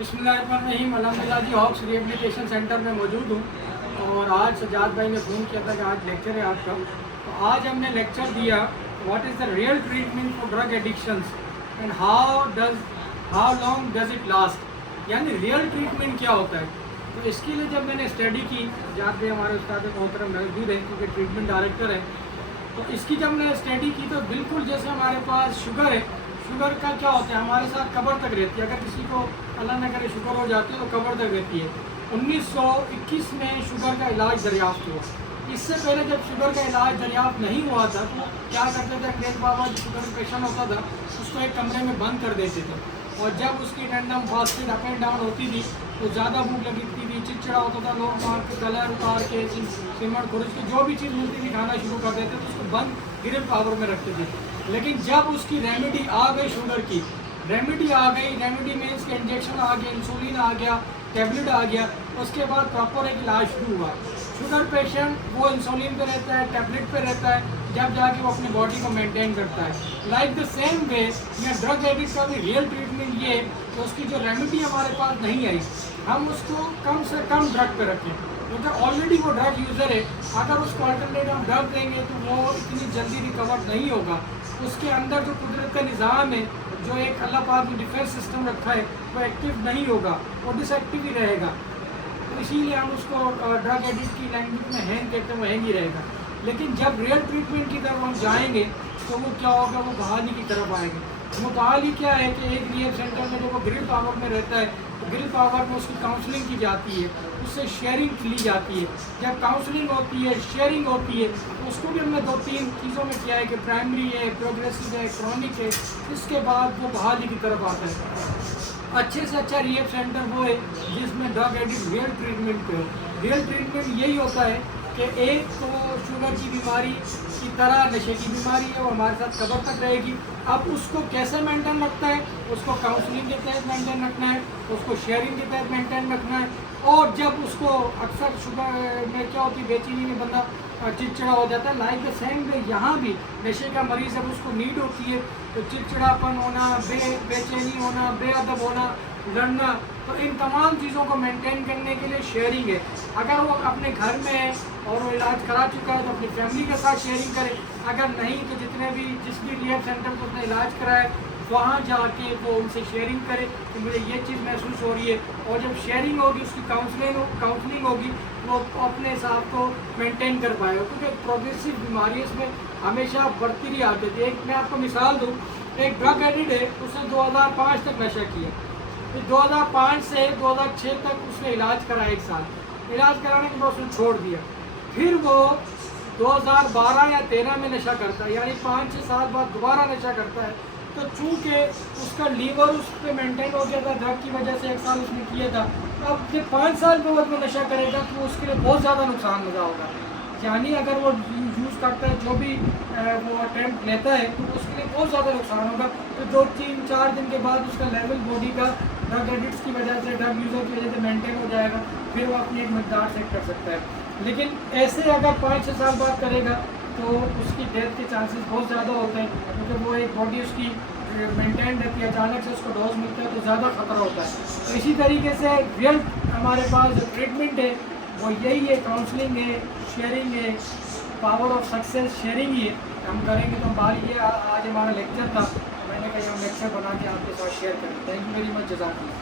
बिस्मिल्लाहिर्रहमानिर्रहीम। अल्हम्दुलिल्लाह जी, hawks rehabilitation centre में मौजूद हूँ और आज सजाद भाई ने फ़ोन किया था कि आज लेक्चर है आपका। तो आज हमने लेक्चर दिया what is the real treatment for drug addictions and how long does it last, यानी रियल ट्रीटमेंट क्या होता है। तो इसके लिए जब मैंने स्टडी की, सजाद भाई हमारे उस्ताद मोहतरम मौजूद है क्योंकि ट्रीटमेंट डायरेक्टर है, तो इसकी जब मैंने स्टडी की तो बिल्कुल जैसे हमारे पास शुगर है, शुगर का क्या होता है हमारे साथ कब्र तक रहती है। अगर किसी को अल्लाह न करे शुगर हो जाती है तो कब्र तक रहती है। 1921 में शुगर का इलाज दरियाफ्त हुआ। इससे पहले जब शुगर का इलाज दरियाफ्त नहीं हुआ था तो क्या करते थे, अंग्रेज बाबा जो शुगर पेशेंट होता था उसको एक कमरे में बंद कर देते थे और जब उसकी random fasting up and down होती थी तो ज़्यादा भूख लगती थी, चिड़चिड़ा होता था, लोग मार के गला उतार के सीमेंट खुरच के जो भी चीज़ मिलती थी खाना शुरू कर देते थे, उसको बंद गिरफ्त पावर में रखते थे। लेकिन जब उसकी रेमेडी आ गई, शुगर की रेमेडी आ गई, रेमेडी में इसके इंजेक्शन आ गया, इंसुलिन आ गया, टैबलेट आ गया, उसके बाद प्रॉपर एक इलाज शुरू हुआ। शुगर पेशेंट वो इंसुलिन पे रहता है, टैबलेट पे रहता है, जब जाके वो अपनी बॉडी को मेंटेन करता है। लाइक द सेम वे या ड्रग एडिक्ट का भी रियल ट्रीटमेंट ये कि उसकी जो रेमेडी हमारे पास नहीं आई, हम उसको कम से कम ड्रग पे रखें क्योंकि ऑलरेडी वो ड्रग यूज़र है। अगर उसको अल्टरनेट हम ड्रग देंगे तो वो इतनी जल्दी रिकवर नहीं होगा। उसके अंदर जो कुदरत का निज़ाम है, जो एक अल्लाह पाक ने डिफेंस सिस्टम रखा है, वो एक्टिव नहीं होगा, वो डिसएक्टिव ही रहेगा। तो इसीलिए हम उसको ड्रग एडिक्ट की लैंग्वेज में हैंग कहते हैं, वो हैंग ही रहेगा। लेकिन जब रियल ट्रीटमेंट की तरफ हम जाएंगे तो वो क्या होगा, वो बहाली की तरफ आएंगे। वो बहाली क्या है कि एक रिहेब सेंटर में जब वो गिरिल पावर में रहता है तो गिरिल पावर में उसकी काउंसलिंग की जाती है, उससे शेयरिंग ली जाती है। जब काउंसलिंग होती है, शेयरिंग होती है, तो उसको भी हमने 2-3 चीज़ों में किया है कि प्राइमरी है, प्रोग्रेसिव है, क्रॉनिक है। इसके बाद वो बहाली की तरफ आता है। अच्छे से अच्छा रिहेब सेंटर वो है जिसमें ड्रग एडिक्ट रियल ट्रीटमेंट पे हो। रियल ट्रीटमेंट यही होता है कि एक तो शुगर की बीमारी की तरह नशे की बीमारी है, वो हमारे साथ कब्र तक रहेगी। अब उसको कैसे मेंटेन रखना है, उसको काउंसलिंग के तहत मेंटेन रखना है, उसको शेयरिंग के तहत मेंटेन रखना है। और जब उसको अक्सर शुगर में क्या होती है, बेचैनी में बंदा चिड़चिड़ा हो जाता है। लाइक द सेम वे यहाँ भी नशे का मरीज़ जब उसको नीड होती है तो चिड़चिड़ापन होना, बेचैनी होना, बेअदब होना, लड़ना, तो इन तमाम चीज़ों को मेंटेन करने के लिए शेयरिंग है। अगर वो अपने घर में है और वो इलाज करा चुका है तो अपनी फैमिली के साथ शेयरिंग करे। अगर नहीं तो जिस भी रिहेब सेंटर को उसने इलाज कराया वहाँ जाके वो उनसे शेयरिंग करे कि मुझे ये चीज़ महसूस हो रही है। और जब शेयरिंग होगी, उसकी काउंसलिंग होगी, वो अपने हिसाब को मेंटेन कर पाएगा। क्योंकि प्रोग्रेसिव बीमारी इसमें हमेशा बढ़ती ही आती थी। एक मैं आपको मिसाल दूँ, एक ड्रग एडिक्ट है, उसने 2005 तक नशा किया, फिर 2005 से 2006 तक उसने इलाज कराया, 1 साल इलाज कराने के बाद उसने छोड़ दिया। फिर वो 2012 या 13 में नशा करता है, यानी 5-6 साल बाद दोबारा नशा करता है। तो चूँकि उसका लीवर उस पर मेंटेन हो गया था ड्रग की वजह से, 1 साल उसने किया था, अब जब 5 साल के बाद वो नशा करेगा तो उसके लिए बहुत ज़्यादा नुकसान होगा। यानी अगर वो यूज़ करता है, जो भी वो अटेम्प्ट लेता है, तो उसके लिए बहुत ज़्यादा नुकसान होगा। तो 2-3-4 दिन के बाद उसका लेवल बॉडी का ड्रग एडिक्ट्स की वजह से, ड्रग यूज़र की वजह से मेंटेन हो जाएगा, फिर वो अपनी एक मकदार सेट कर सकता है। लेकिन ऐसे अगर 5-6 साल बाद करेगा तो उसकी डेथ के चांसेस बहुत ज़्यादा होते हैं क्योंकि वो एक बॉडी उसकी मेंटेन रहती है, अचानक से उसको डोज मिलता है तो ज़्यादा खतरा होता है। तो इसी तरीके से रियल हमारे पास जो ट्रीटमेंट है वो यही है, काउंसलिंग है, शेयरिंग है, पावर ऑफ सक्सेस शेयरिंग ही है। हम करेंगे तो बाहर ये आज हमारा लेक्चर था, मैंने कहा हम लेक्चर बना के आपके साथ शेयर करें। थैंक यू वेरी मच, जज़ाकल्लाह।